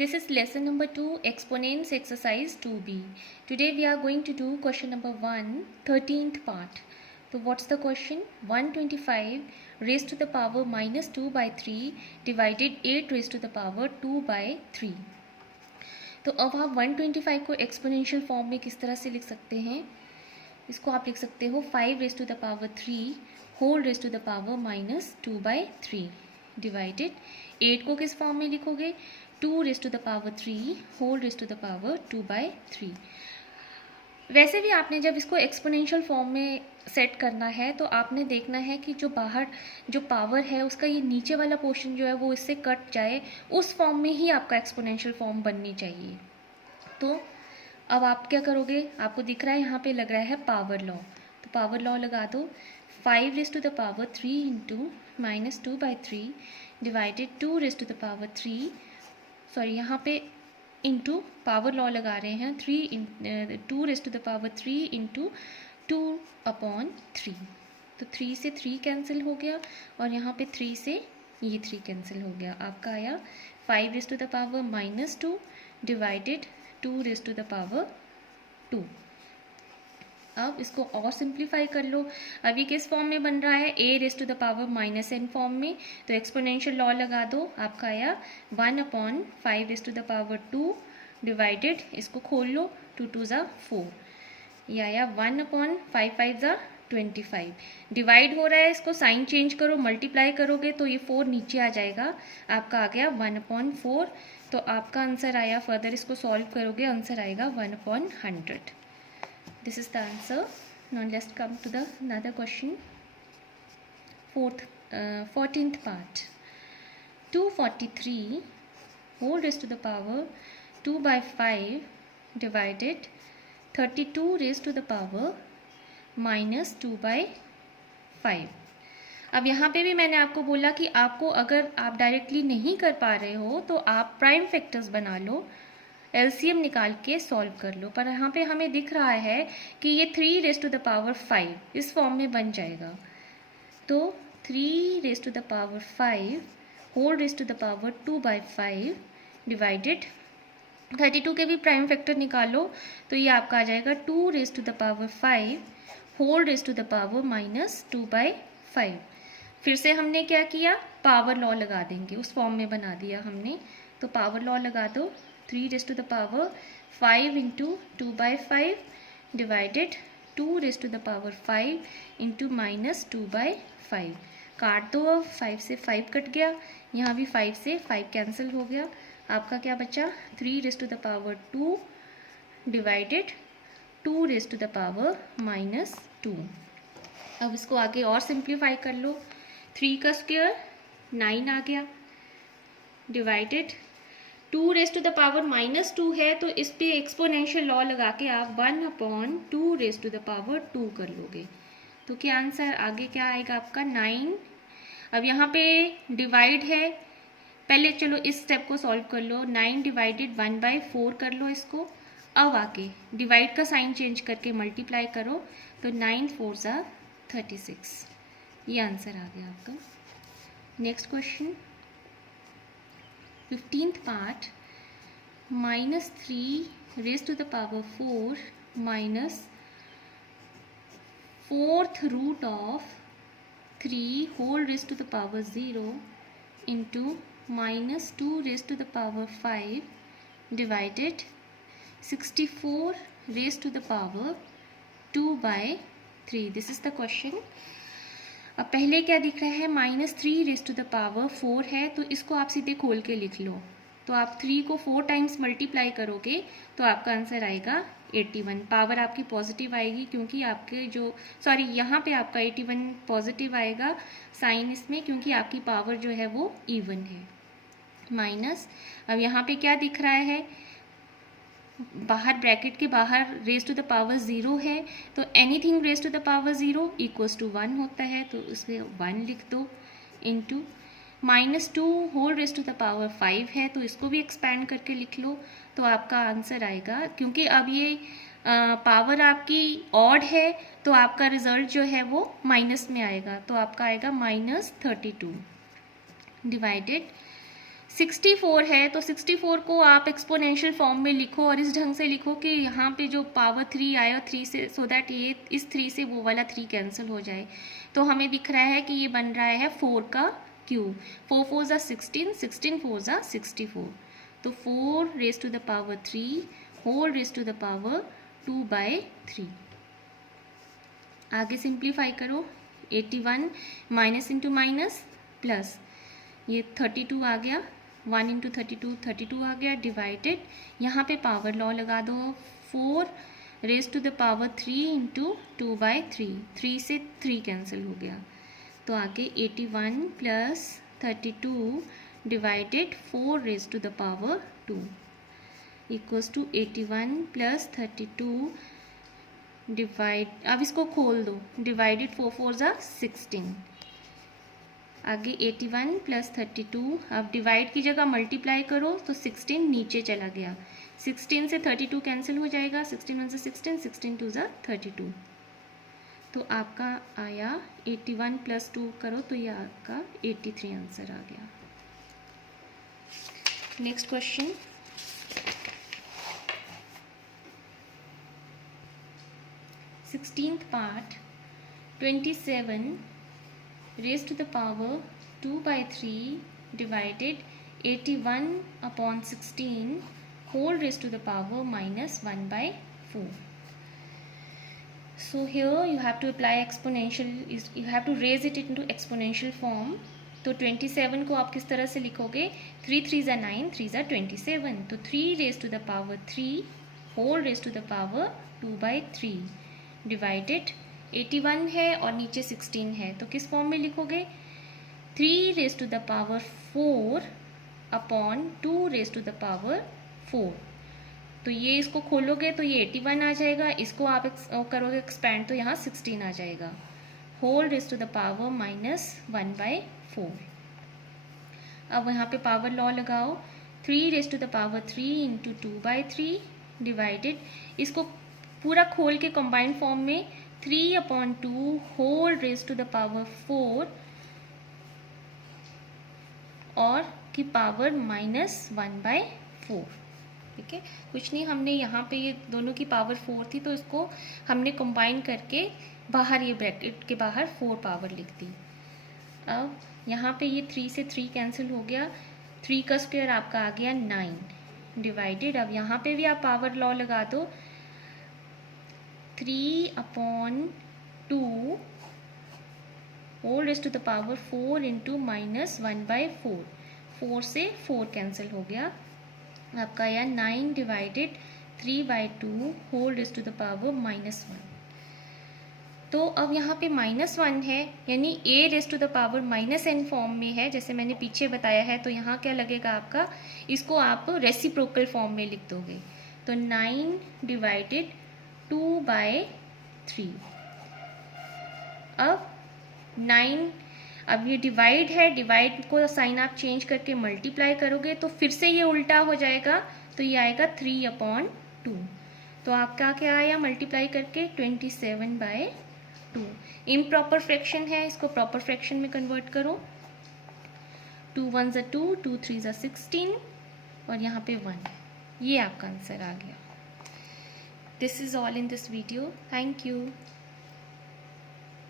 This is lesson number 2, exponents exercise 2b. Today we are going to do question number 1, 13th part. So what's the question? 125 raised to the power minus 2 by 3 divided 8 raised to the power 2 by 3. तो अब आप 125 को exponential form में किस तरह से लिख सकते हैं? इसको आप लिख सकते हो 5 raise to the power 3 whole raise to the power minus 2 by 3 divided 8 को किस फॉर्म में लिखोगे 2 raise to the power 3 whole raise to the power 2 by 3. वैसे भी आपने जब इसको एक्सपोनेंशियल फॉर्म में सेट करना है तो आपने देखना है कि जो बाहर जो पावर है उसका ये नीचे वाला पोर्शन जो है वो इससे कट जाए, उस फॉर्म में ही आपका एक्सपोनेंशियल फॉर्म बननी चाहिए. तो अब आप क्या करोगे, आपको दिख रहा है यहाँ पे लग रहा है पावर लॉ, तो पावर लॉ लगा दो 5 raise to the power 3 into minus 2 by 3 divided 2 raise to the power 3, sorry यहाँ पे इंटू पावर लॉ लगा रहे हैं 2 raise to the power 3 into 2 upon 3. तो 3 से 3 कैंसिल हो गया और यहाँ पे 3 से ये 3 कैंसिल हो गया. आपका आया 5 raise to the power minus 2 divided 2 raise to the power 2. अब इसको और सिंप्लीफाई कर लो. अब ये किस फॉर्म में बन रहा है, a raise to the power minus n form में. तो एक्सपोनेंशियल लॉ लगा दो, आपका आया 1 upon 5 raise to the power 2 divided, इसको खोल लो 2 2 ज़ा 4, ये आया 1 अपॉन 5 5 ज़ा 25. डिवाइड हो रहा है, इसको साइन चेंज करो, मल्टीप्लाई करोगे तो ये 4 नीचे आ जाएगा, आपका आ गया 1 अपॉन 4. तो आपका आंसर आया, फर्दर इसको सॉल्व करोगे आंसर आएगा 1 upon 100. This is the answer. Now let's come to the another question, 14th part. 243 whole raise to the power 2 by 5 divided 32 raise to the power minus 2 by 5. अब यहाँ पे भी मैंने आपको बोला कि आपको अगर आप डायरेक्टली नहीं कर पा रहे हो तो आप प्राइम फैक्टर्स बना लो, एलसीएम निकाल के सॉल्व कर लो. पर यहाँ पे हमें दिख रहा है कि ये 3 रेज टू द पावर 5 इस फॉर्म में बन जाएगा. तो 3 raise to the power 5 whole raise to the power 2 by 5 divided 32 के भी प्राइम फैक्टर निकालो तो ये आपका आ जाएगा 2 raise to the power 5 whole raise to the power minus 2 by 5. फिर से हमने क्या किया, पावर लॉ लगा देंगे, उस फॉर्म में बना दिया हमने. तो पावर लॉ लगा दो 3 raise to the power 5 into 2 by 5 divided 2 raise to the power 5 into minus 2 by 5. काट दो, अब 5 से 5 कट गया, यहाँ भी 5 से 5 कैंसिल हो गया. आपका क्या बचा 3 raise to the power 2 divided 2 raise to the power minus 2. अब इसको आगे और सिंप्लीफाई कर लो, 3 का स्क्वायर 9 आ गया divided 2 raise to the power minus 2 है तो इस पे एक्सपोनेंशियल लॉ लगा के आप 1 upon 2 raise to the power 2 कर लोगे. तो क्या आंसर आगे क्या आएगा आपका 9. अब यहाँ पे डिवाइड है, पहले चलो इस स्टेप को सॉल्व कर लो. 9 डिवाइडेड 1 बाई 4 कर लो इसको. अब आके डिवाइड का साइन चेंज करके मल्टीप्लाई करो तो 9 4 ज़ा 36. ये आंसर आ गया आपका. Next question 15th part, minus 3 raise to the power 4 minus 4th root of 3 whole raise to the power 0 into minus 2 raise to the power 5 divided 64 raise to the power 2 by 3. This is the question. अब पहले क्या दिख रहा है, minus 3 raise to the power 4 है तो इसको आप सीधे खोल के लिख लो. तो आप 3 को 4 टाइम्स मल्टीप्लाई करोगे तो आपका आंसर आएगा 81. पावर आपकी पॉजिटिव आएगी क्योंकि आपके जो सॉरी यहाँ पे आपका 81 पॉजिटिव आएगा साइन इसमें, क्योंकि आपकी पावर जो है वो इवन है. माइनस अब यहाँ पे क्या दिख रहा है, बाहर ब्रैकेट के बाहर रेज टू द पावर 0 है तो anything raise to the power 0 equals to 1 होता है, तो उसमें 1 लिख दो into minus 2 whole raise to the power 5 है तो इसको भी एक्सपैंड करके लिख लो. तो आपका आंसर आएगा, क्योंकि अब ये पावर आपकी ऑड है तो आपका रिजल्ट जो है वो माइनस में आएगा, तो आपका आएगा -32 डिवाइडेड 64 है तो 64 को आप एक्सपोनेंशियल फॉर्म में लिखो और इस ढंग से लिखो कि यहाँ पे जो पावर 3 आया 3 से, सो दैट ये इस 3 से वो वाला 3 कैंसिल हो जाए। तो हमें दिख रहा है कि ये बन रहा है 4 का क्यूब। 4 4 ज़ा 16, 16 4 ज़ा 64। तो 4 raise to the power 3 whole raise to the power 2/3। आगे सिंप्लीफाई करो। 81 माइनस इंटू माइनस प्लस, ये 32 आ गया, 1 इंटू 32 32 आ गया, डिवाइडेड, यहाँ पे पावर लॉ लगा दो। 4 raise to the power 3 into 2/3, 3 से 3 कैंसिल हो गया। तो आगे 81 plus 32 divided 4 raise to the power 2 equals to 81 plus 32 divide, अब इसको खोल दो, डिवाइडेड 4 4 ज़ा 16। आगे 81 प्लस 32, अब डिवाइड की जगह मल्टीप्लाई करो तो 16 नीचे चला गया, 16 से 32 कैंसिल हो जाएगा, 16 1 से 16, 16 2 ज़ा 32। तो आपका आया 81 प्लस 2 करो तो ये आपका 83 आंसर आ गया। Next question, 16th part, 27 raised to the power 2/3 divided 81 upon 16 whole raised to the power minus 1/4. So here you have to apply exponential, you have to raise it into exponential form. तो 27 को आप किस तरह से लिखोगे, 3 3 ज़ा 9, 3 ज़ा 27, तो 3 raise to the power 3 whole raise to the power 2/3 divided 81 है और नीचे 16 है, तो किस फॉर्म में लिखोगे, 3 raise to the power 4 upon 2 raise to the power 4। तो ये इसको खोलोगे तो ये 81 आ जाएगा, इसको आप करोगे एक्सपैंड तो यहाँ 16 आ जाएगा, whole raise to the power minus 1/4। अब यहाँ पे पावर लॉ लगाओ, 3 raise to the power 3 into 2/3 divided, इसको पूरा खोल के कंबाइंड फॉर्म में 3/2 whole raise to the power 4 और की पावर माइनस 1/4। ठीक है, कुछ नहीं, हमने यहाँ पे ये दोनों की पावर 4 थी तो इसको हमने कंबाइन करके बाहर ये ब्रैकेट के बाहर 4 पावर लिख दी। अब यहाँ पे ये 3 से 3 कैंसिल हो गया, 3 का स्क्वायर आपका आ गया 9 डिवाइडेड, अब यहाँ पे भी आप पावर लॉ लगा दो, 3/2 whole raise to the power 4 into minus 1/4, 4 से 4 कैंसिल हो गया, आपका आया 9 divided 3/2 whole raise to the power minus 1। तो अब यहाँ पे -1 है, यानी a raise to the power -n form में है, जैसे मैंने पीछे बताया है। तो यहाँ क्या लगेगा आपका, इसको आप रेसिप्रोकल फॉर्म में लिख दोगे, तो 9 डिवाइडेड 2/3। अब 9, अब ये डिवाइड है, डिवाइड को साइन आप चेंज करके मल्टीप्लाई करोगे तो फिर से ये उल्टा हो जाएगा, तो ये आएगा 3/2। तो आपका क्या आया मल्टीप्लाई करके, 27/2। इम्प्रॉपर फ्रैक्शन है, इसको प्रॉपर फ्रैक्शन में कन्वर्ट करो, 2 1 ज़ा 2, 2 3 ज़ा 16 और यहाँ पे 1, ये आपका आंसर आ गया। This is all in this video. Thank you.